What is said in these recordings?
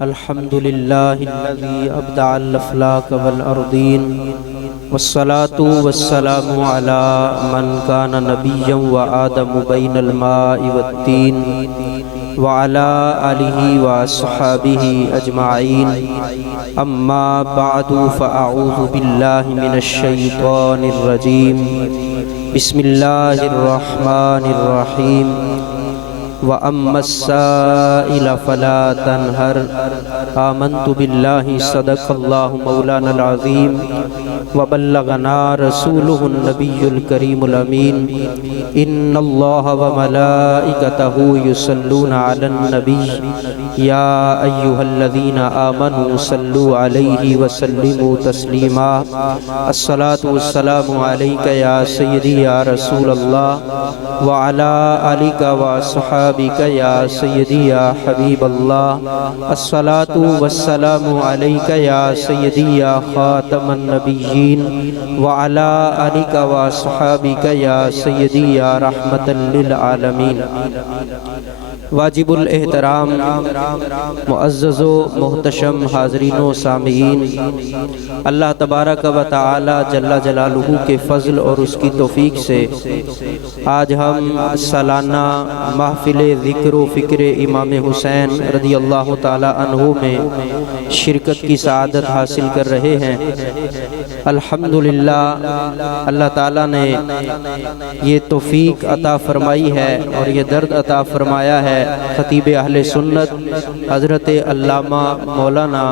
الحمد لله الذي أبدع الأفلاك والأرضين والصلاة والسلام على من كان نبيا وآدم بين الماء والتين وعلى آله وصحابه أجمعين أما بعد فأعوذ بالله من الشيطان الرجيم بسم الله الرحمن الرحيم وَأَمَّا السَّائِلَ فَلَا تَنْهَرْ آمَنْتُ بِاللَّهِ صدق اللَّهُ مَوْلَانَا الْعَظِيمُ وَبَلَّغَنَا رَسُولُهُ النَّبِيُّ الْكَرِيمُ الْأَمِينُ إِنَّ اللَّهَ وَمَلَائِكَتَهُ يُصَلُّونَ عَلَى النَّبِيِّ يَا أَيُّهَا الَّذِينَ آمَنُوا صَلُّوا عَلَيْهِ وَسَلِّمُوا تَسْلِيمًا الصلاة والسلام عليك يا سيدي يا رسول الله وعلى آلك وصحابك يا سيدي يا حبيب الله الصلاة والسلام عليك يا سيدي يا خاتم النبيين وعلى آلك وصحابك يا سيدي يا رحمة للعالمين واجب الاحترام معزز و محتشم حاضرین و سامعین، اللہ تبارک و تعالی جل جلالہ کے فضل اور اس کی توفیق سے آج ہم سالانہ محفل ذکر و فکر امام حسین رضی اللہ تعالی عنہ میں شرکت کی سعادت حاصل کر رہے ہیں۔ الحمدللہ اللہ تعالیٰ نے یہ توفیق عطا فرمائی ہے اور یہ درد عطا فرمایا ہے خطیب اہل سنت حضرت علامہ مولانا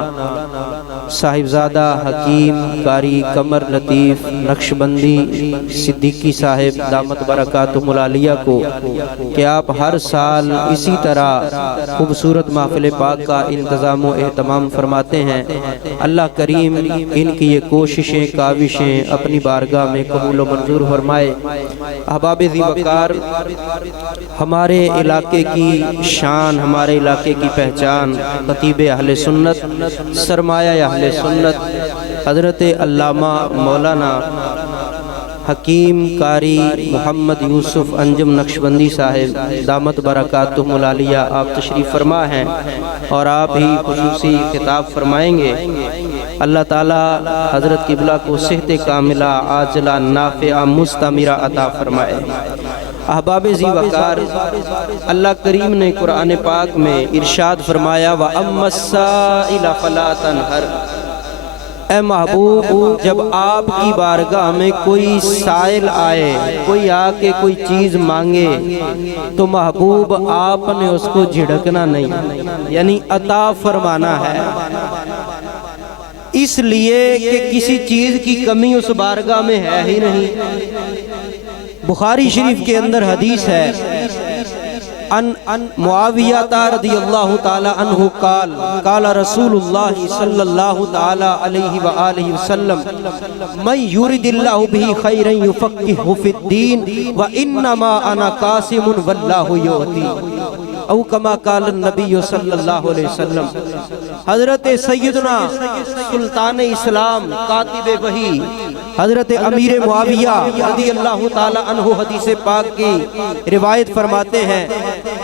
صاحبزادہ حکیم قاری قمر لطیف نقشبندی صدیقی صاحب دامت برکاتہم العالیہ کو کہ آپ ہر سال اسی طرح خوبصورت محفل پاک کا انتظام و اہتمام فرماتے ہیں۔ اللہ کریم ان کی یہ کوششیں کاوشیں اپنی بارگاہ میں قبول و منظور فرمائے۔ احباب ذی وقار، ہمارے علاقے کی شان، ہمارے علاقے کی پہچان خطیب اہل سنت سرمایہ اہل سنت حضرت علامہ مولانا حکیم قاری محمد یوسف انجم نقشبندی صاحب دامت برکاتہم العالیہ آپ تشریف فرما ہیں اور آپ ہی خصوصی خطاب فرمائیں گے۔ اللہ تعالی حضرت قبلہ کو صحت کاملہ عاجلہ نافعہ مستمرہ عطا فرمائے۔ احباب ذی وقار، اللہ کریم نے قرآن پاک میں ارشاد فرمایا وَأَمَّا السَّائِلَ فَلَا تَنْهَرْ، اے محبوب جب آپ کی بارگاہ میں کوئی سائل آئے، کوئی آ کے کوئی چیز مانگے تو محبوب آپ نے اس کو جھڑکنا نہیں، یعنی عطا فرمانا ہے، اس لیے کہ کسی چیز کی کمی اس بارگاہ میں ہے ہی نہیں۔ بخاری شریف کے اندر حدیث ہے ان معاویہ رضی اللہ تعالی عنہ قال رسول اللہ صلی اللہ تعالی علیہ وآلہ وسلم من یرد اللہ بہ خیرا یفقہہ فی الدین وانما انا قاسم واللہ یعطی او کما قال النبی صلی اللہ علیہ وسلم۔ حضرت سیدنا سلطان اسلام کاتب وحی حضرت امیر معاویہ رضی اللہ تعالی عنہ حدیث پاک کی روایت فرماتے ہیں،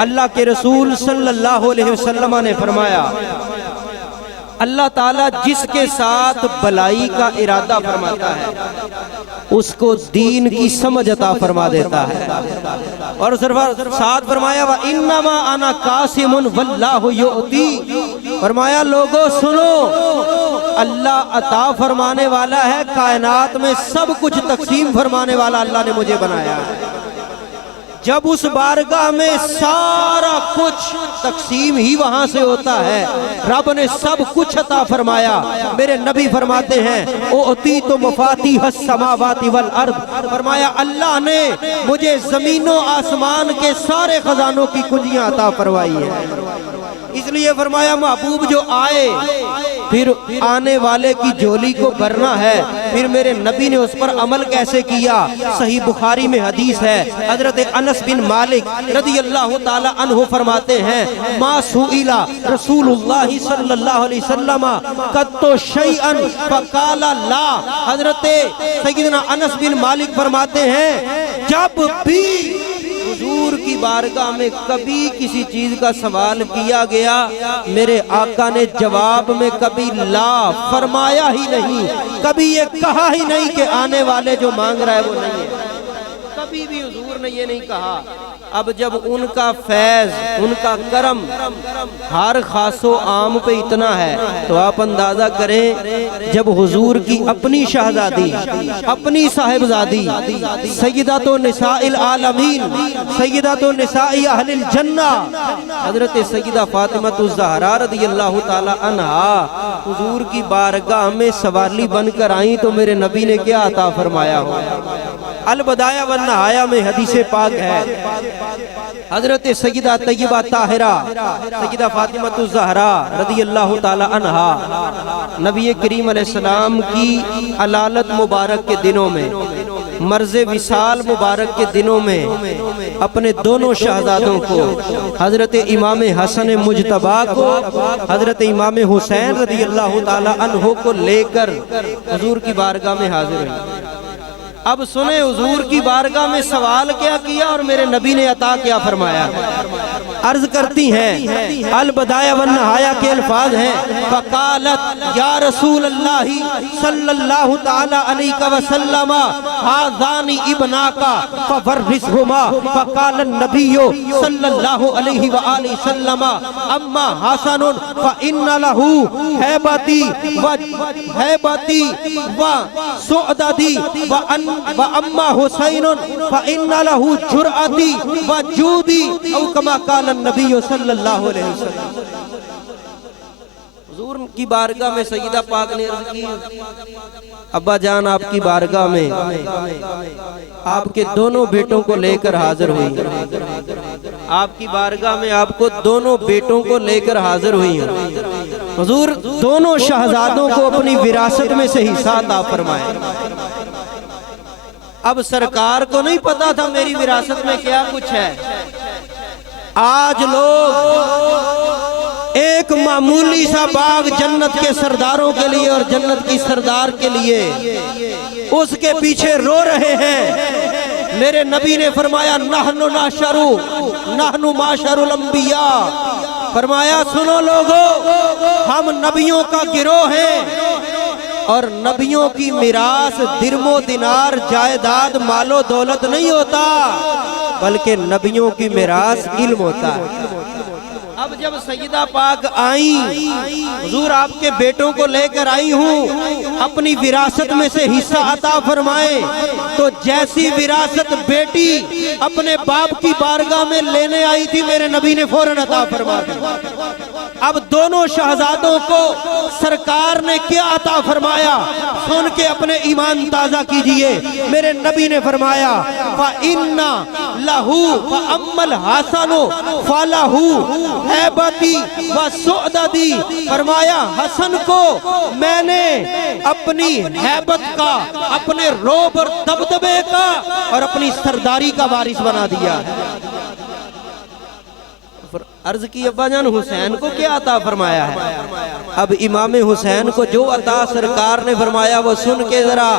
اللہ کے رسول صلی اللہ علیہ وسلم نے فرمایا اللہ تعالیٰ جس کے ساتھ بلائی کا ارادہ فرماتا ہے اس کو دین کی سمجھ عطا فرما دیتا ہے، اور ساتھ فرمایا وَإِنَّمَا أَنَا قَاسِمٌ وَاللَّهُ يُعْطِي، فرمایا لوگوں سنو، اللہ عطا فرمانے والا ہے، کائنات میں سب کچھ تقسیم فرمانے والا اللہ نے مجھے بنایا ہے۔ جب اس بارگاہ میں سارا کچھ تقسیم ہی وہاں سے ہوتا ہے، رب نے سب کچھ عطا فرمایا۔ میرے نبی فرماتے ہیں اُعطیت مفاتیح السماوات والارض، فرمایا اللہ نے مجھے زمین و آسمان کے سارے خزانوں کی کنجیاں عطا فرمائی ہیں۔ اس لیے فرمایا محبوب جو آئے پھر آنے والے کی جھولی کو بھرنا ہے، پھر میرے نبی نے اس پر عمل کیسے کیا؟ صحیح بخاری میں حدیث ہے، حضرت انس بن مالک رضی اللہ تعالی عنہ فرماتے ہیں ما سئل رسول اللہ صلی اللہ علیہ وسلم قط شیئا فقال لا۔ حضرت سیدنا انس بن مالک فرماتے ہیں جب بھی حضور حضور کی بارگاہ میں کبھی کسی چیز کا سوال کیا گیا، میرے آقا نے جواب میں کبھی لا فرمایا ہی نہیں، کبھی یہ کہا ہی نہیں کہ آنے والے جو مانگ رہا ہے وہ نہیں ہے، کبھی بھی حضور نے یہ نہیں کہا۔ اب جب ان کا فیض، ان کا کرم ہر خاص و عام پہ اتنا ہے تو آپ اندازہ کریں جب حضور کی اپنی شہزادی، اپنی صاحبزادی، سیدۃ نساء العالمین، سیدۃ نساء اہل الجنہ حضرت سیدہ فاطمہ الزہرا رضی اللہ تعالی عنہا حضور کی بارگاہ میں سوالی بن کر آئیں تو میرے نبی نے کیا عطا فرمایا ہو۔ البدایہ والنہایہ میں حدیث پاک ہے، حضرت سیدہ طیبہ طاہرہ سیدہ فاطمہ الزہرا رضی اللہ تعالی عنہا نبی کریم علیہ السلام کی علالت مبارک کے دنوں میں، مرض وصال مبارک کے دنوں میں اپنے دونوں شہزادوں کو، حضرت امام حسن مجتبیٰ کو، حضرت امام حسین رضی اللہ تعالی عنہ کو لے کر حضور کی بارگاہ میں حاضر ہوئی۔ اب سنیں حضور کی بارگاہ میں سوال کیا کیا اور میرے نبی نے عطا کیا فرمایا۔ عرض کرتی ہیں، البدایہ والنہایہ کے الفاظ ہیں، فقالت یا رسول اللہ صلی اللہ تعالی علیہ وسلم ہذان ابناکا فورثہما، فقال النبی صلی اللہ علیہ وآلہ وسلم اما حسن فإن له ہیبتی وسعدتی وَأَمَّا حُسَيْنٌ فَإِنَّ لَهُ جُرْأَتِي وَجُودِي او کما قال النبی صلی اللہ علیہ وسلم۔ حضور کی بارگاہ میں سیدہ پاک نے عرض کی، ابا جان آپ کی بارگاہ میں آپ کے دونوں بیٹوں کو لے کر حاضر ہوئی، آپ کی بارگاہ میں آپ کو دونوں بیٹوں کو لے کر حاضر ہوئی ہیں۔ حضور دونوں شہزادوں کو اپنی وراثت میں سے حصہ عطا فرمائے۔ اب سرکار کو نہیں پتا تھا میری وراثت میں کیا کچھ ہے۔ آج لوگ ایک معمولی سا باغ جنت کے سرداروں کے لیے اور جنت کی سردار کے لیے اس کے پیچھے رو رہے ہیں۔ میرے نبی نے فرمایا نحن معاشر الانبیاء، فرمایا سنو لوگو، ہم نبیوں کا گروہ ہیں اور نبیوں کی میراث درم و دینار جائیداد مال و دولت نہیں ہوتا، بلکہ نبیوں کی میراث علم ہوتا ہے۔ اب جب سیدہ پاک آئیں، حضور آپ کے بیٹوں کو لے کر آئی ہوں، اپنی وراثت میں سے حصہ عطا فرمائے، تو جیسی وراثت بیٹی اپنے باپ کی بارگاہ میں لینے آئی تھی میرے نبی نے فوراً عطا فرما دی۔ اب دونوں شہزادوں کو سرکار نے کیا عطا فرمایا، سن کے اپنے ایمان تازہ کیجئے۔ میرے نبی نے فرمایا فَإِنَّ لَهُ فَأَمَّ الْحَسَنُ فَلَهُ ہیبتی وَسُعْدَدِی، فرمایا حسن کو میں نے اپنی ہیبت کا، اپنے روب اور دبدبے کا اور اپنی سرداری کا وارث بنا دیا ہے۔ عرض کی ابا جان حسین کو کیا عطا فرمایا ہے؟ اب امام حسین کو جو عطا سرکار نے فرمایا وہ سن کے ذرا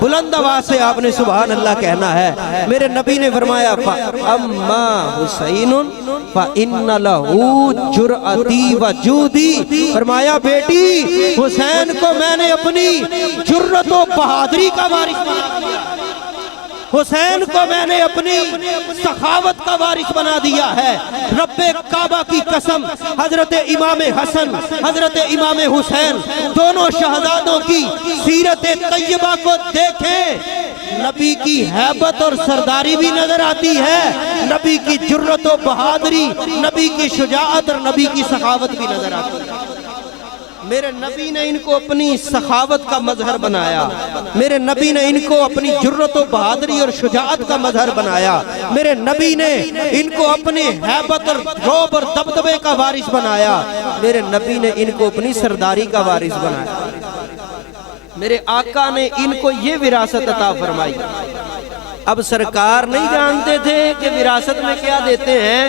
بلند آواز سے آپ نے سبحان اللہ کہنا ہے۔ میرے نبی نے فرمایا اما حسین فإن له جرأتی وجودی، فرمایا بیٹی حسین کو میں نے اپنی جرأت و بہادری کا وارث بنا دیا، حسین کو میں نے اپنی سخاوت کا وارث بنا دیا ہے۔ رب کعبہ کی قسم، حضرت امام حسن، حضرت امام حسین دونوں شہزادوں کی سیرت طیبہ کو دیکھیں، نبی کی ہیبت اور سرداری بھی نظر آتی ہے، نبی کی جرأت و بہادری، نبی کی شجاعت اور نبی کی سخاوت بھی نظر آتی ہے۔ میرے نبی نے ان کو اپنی سخاوت کا مظہر بنایا، میرے نبی نے ان کو اپنی جرأت و بہادری اور شجاعت کا مظہر بنایا، میرے نبی نے ان کو اپنی ہیبت اور روب اور دبدبے کا وارث بنایا، میرے نبی نے ان کو اپنی سرداری کا وارث بنایا۔ میرے آقا نے ان کو یہ وراثت عطا فرمائی۔ اب سرکار نہیں جانتے تھے کہ وراثت میں کیا دیتے ہیں،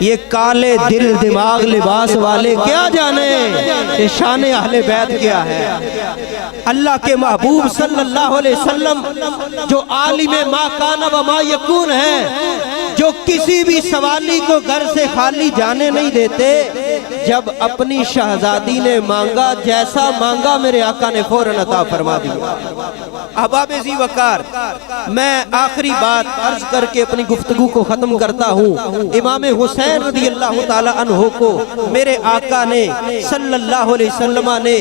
یہ کالے دل دماغ لباس والے کیا جانے کہ شان اہل بیت کیا ہے۔ اللہ کے محبوب صلی اللہ علیہ وسلم جو عالم ما کان و ما یکون ہے، جو جو کسی بھی سوالی کو گھر سے خالی جانے نہیں دیتے، جب اپنی شہزادی نے مانگا، جیسا مانگا میرے آقا نے فوراً عطا فرما دیا۔ احباب ذی وقار، میں آخری بات عرض کر کے اپنی گفتگو کو ختم کرتا ہوں۔ امام حسین رضی اللہ تعالی عنہ کو میرے آقا نے صلی اللہ علیہ وسلم نے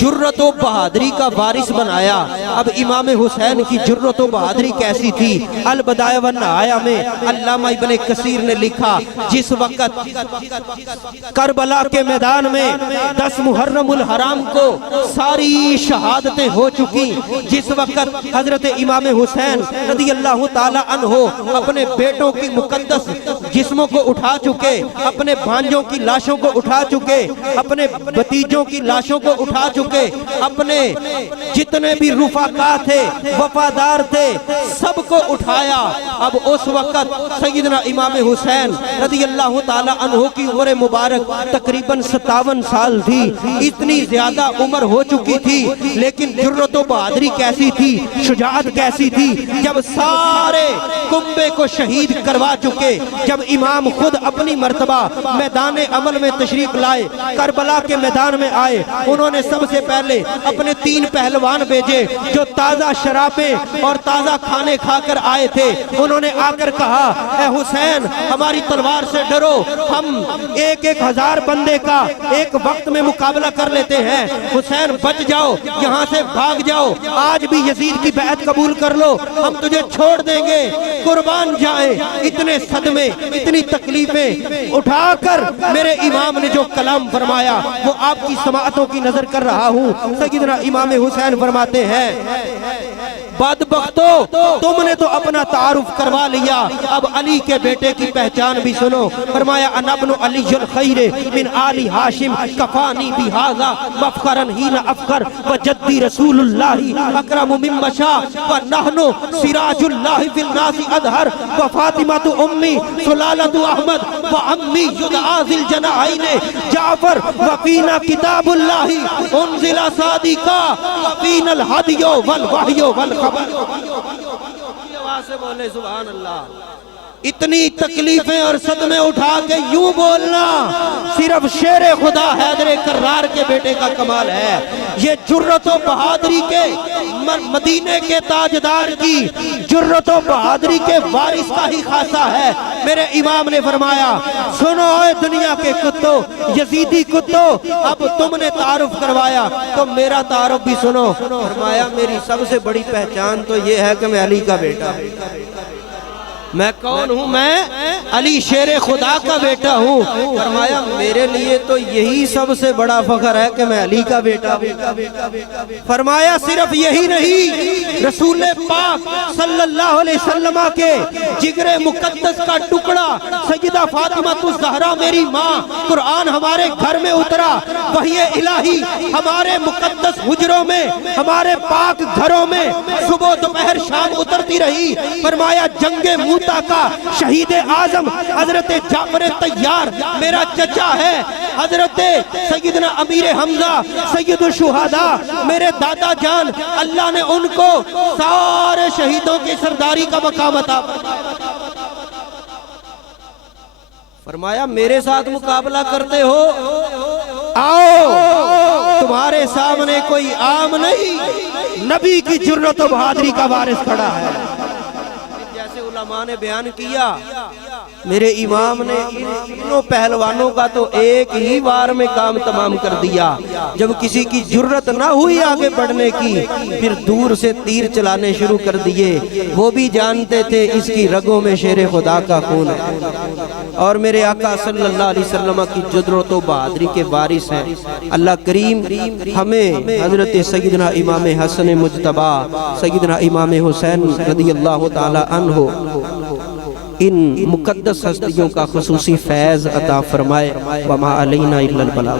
جرت و بہادری کا وارث بنایا۔ اب امام حسین کی جرت و بہادری کیسی تھی؟ البدایہ والنہایہ میں علامہ ابن کثیر نے لکھا، جس وقت کربلا کے میدان میں 10 محرم الحرام کو ساری شہادتیں ہو چکی، جس وقت حضرت امام حسین رضی اللہ تعالی عنہ اپنے بیٹوں کی مقدس جسموں کو اٹھا چکے، اپنے بھانجوں کی لاشوں کو اٹھا چکے، اپنے بھتیجوں کی لاشوں کو اٹھا چکے، اپنے جتنے بھی رفقا تھے، وفادار تھے، سب کو اٹھایا۔ اب اس وقت سیدنا امام حسین رضی اللہ تعالی عنہ کی عمر مبارک تقریباً 57 سال تھی۔ اتنی زیادہ عمر ہو چکی تھی، لیکن جرت و بہادری کیسی تھی، شجاعت کیسی تھی؟ جب سارے کنبے کو شہید کروا چکے، جب امام خود اپنی مرتبہ میدان عمل میں تشریف لائے، کربلا کے میدان میں آئے، انہوں نے سب سے پہلے اپنے 3 پہلوان بھیجے جو تازہ شرابیں اور تازہ کھانے کھا کر آئے تھے۔ انہوں نے آ کر کہا، اے حسین ہماری تلوار سے ڈرو، ہم 1,000 بندے کا ایک وقت میں مقابلہ کر لیتے ہیں، حسین بچ جاؤ، یہاں سے بھاگ جاؤ، آج بھی یزید کی بیعت قبول کر لو، ہم تجھے چھوڑ دیں گے، قربان جائیں۔ اتنے صدمے، اتنی تکلیفیں اٹھا کر میرے امام نے جو کلام فرمایا وہ آپ کی سماعتوں کی نظر کر رہا ہوں۔ سیدنا امام حسین فرماتے ہیں، بدبختو تم نے تو اپنا تعارف کروا لیا، اب علی کے بیٹے کی پہچان بھی سنو۔ فرمایا، انا ابن علی الخیر من آل ہاشم کفانی بہذا مفخرا حین افخر وجدی رسول اللہ اکرم من مشا ونحن سراج اللہ فی الناس اظہر وفاطمۃ امی سلالۃ احمد وامی یدعا ذی الجناحین جعفر وفینا کتاب اللہ انزل صادقا وفینا الہدی والوحی والخبر۔ آواز سے بولے سبحان اللہ۔ اتنی تکلیفیں اور صدمے اٹھا کے یوں بولنا صرف شیر خدا حیدر کرار کے بیٹے کا کمال ہے۔ یہ جرت و بہادری کے مدینے کے تاجدار کی جرت و بہادری کے وارث کا ہی خاصہ ہے۔ میرے امام نے فرمایا، سنو اے دنیا کے کتو، یزیدی کتو، اب تم نے تعارف کروایا تو میرا تعارف بھی سنو۔ فرمایا، میری سب سے بڑی پہچان تو یہ ہے کہ میں علی کا بیٹا ہوں۔ میں کون ہوں؟ میں علی شیر خدا کا بیٹا ہوں۔ فرمایا، میرے لیے تو یہی سب سے بڑا فخر ہے کہ میں علی کا بیٹا ہوں۔ فرمایا، صرف یہی نہیں، رسول پاک صلی اللہ علیہ وسلم کے جگر مقدس کا ٹکڑا سیدہ فاطمہ الزہرا میری ماں، قرآن ہمارے گھر میں اترا، وحی الہی ہمارے مقدس حجروں میں، ہمارے پاک گھروں میں صبح دوپہر شام اترتی رہی۔ فرمایا، جنگ موتا کا شہید اعظم حضرت جعفر طیار میرا چچا ہے، حضرت سیدنا امیر حمزہ سید الشہداء میرے دادا جان، اللہ نے ان کو سارے شہیدوں کی سرداری کا مقام عطا فرمایا۔ فرمایا، میرے ساتھ مقابلہ کرتے ہو، آؤ، تمہارے سامنے کوئی عام نہیں، نبی کی جرت و بہادری کا وارث کھڑا ہے۔ جیسے علماء نے بیان کیا، میرے امام نے انہوں پہلوانوں کا تو ایک ہی بار میں کام تمام کر دیا۔ جب کسی کی جرت نہ ہوئی آگے بڑھنے کی، پھر دور سے تیر چلانے شروع کر دیے۔ وہ بھی جانتے تھے اس کی رگوں میں شیر خدا کا خون ہے، اور میرے آقا صلی اللہ علیہ وسلم کی جرت و بہادری کے وارث ہیں۔ اللہ کریم ہمیں حضرت سیدنا امام حسن مجتبی سیدنا امام حسین رضی اللہ تعالی عنہ ان مقدس ہستیوں کا خصوصی فیض عطا فرمائے۔ وما علینا الا البلاغ۔